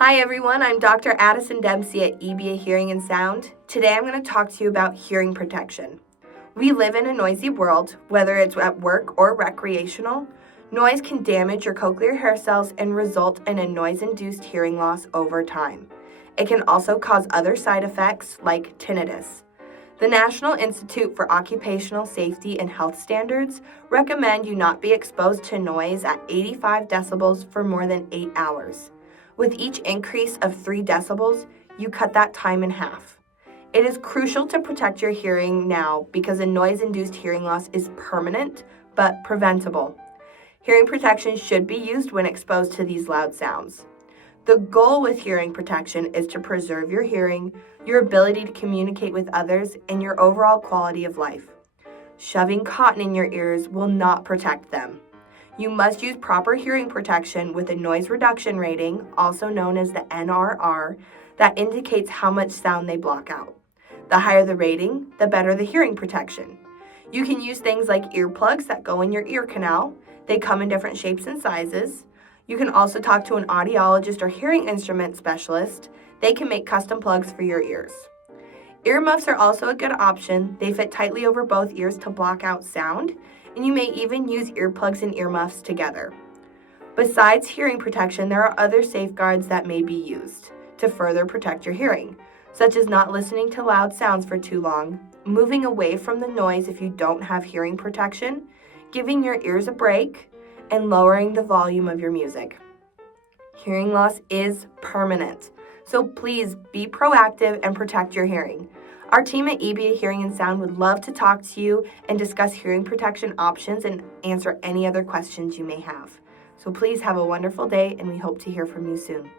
Hi everyone, I'm Dr. Addison Dempsey at EBA Hearing and Sound. Today I'm going to talk to you about hearing protection. We live in a noisy world, whether it's at work or recreational. Noise can damage your cochlear hair cells and result in a noise-induced hearing loss over time. It can also cause other side effects like tinnitus. The National Institute for Occupational Safety and Health Standards recommend you not be exposed to noise at 85 decibels for more than 8 hours. With each increase of 3 decibels, you cut that time in half. It is crucial to protect your hearing now because a noise-induced hearing loss is permanent but preventable. Hearing protection should be used when exposed to these loud sounds. The goal with hearing protection is to preserve your hearing, your ability to communicate with others, and your overall quality of life. Shoving cotton in your ears will not protect them. You must use proper hearing protection with a noise reduction rating, also known as the NRR, that indicates how much sound they block out. The higher the rating, the better the hearing protection. You can use things like earplugs that go in your ear canal. They come in different shapes and sizes. You can also talk to an audiologist or hearing instrument specialist. They can make custom plugs for your ears. Earmuffs are also a good option. They fit tightly over both ears to block out sound, and you may even use earplugs and earmuffs together. Besides hearing protection, there are other safeguards that may be used to further protect your hearing, such as not listening to loud sounds for too long, moving away from the noise if you don't have hearing protection, giving your ears a break, and lowering the volume of your music. Hearing loss is permanent, so please be proactive and protect your hearing. Our team at EBA Hearing and Sound would love to talk to you and discuss hearing protection options and answer any other questions you may have. So please have a wonderful day, and we hope to hear from you soon.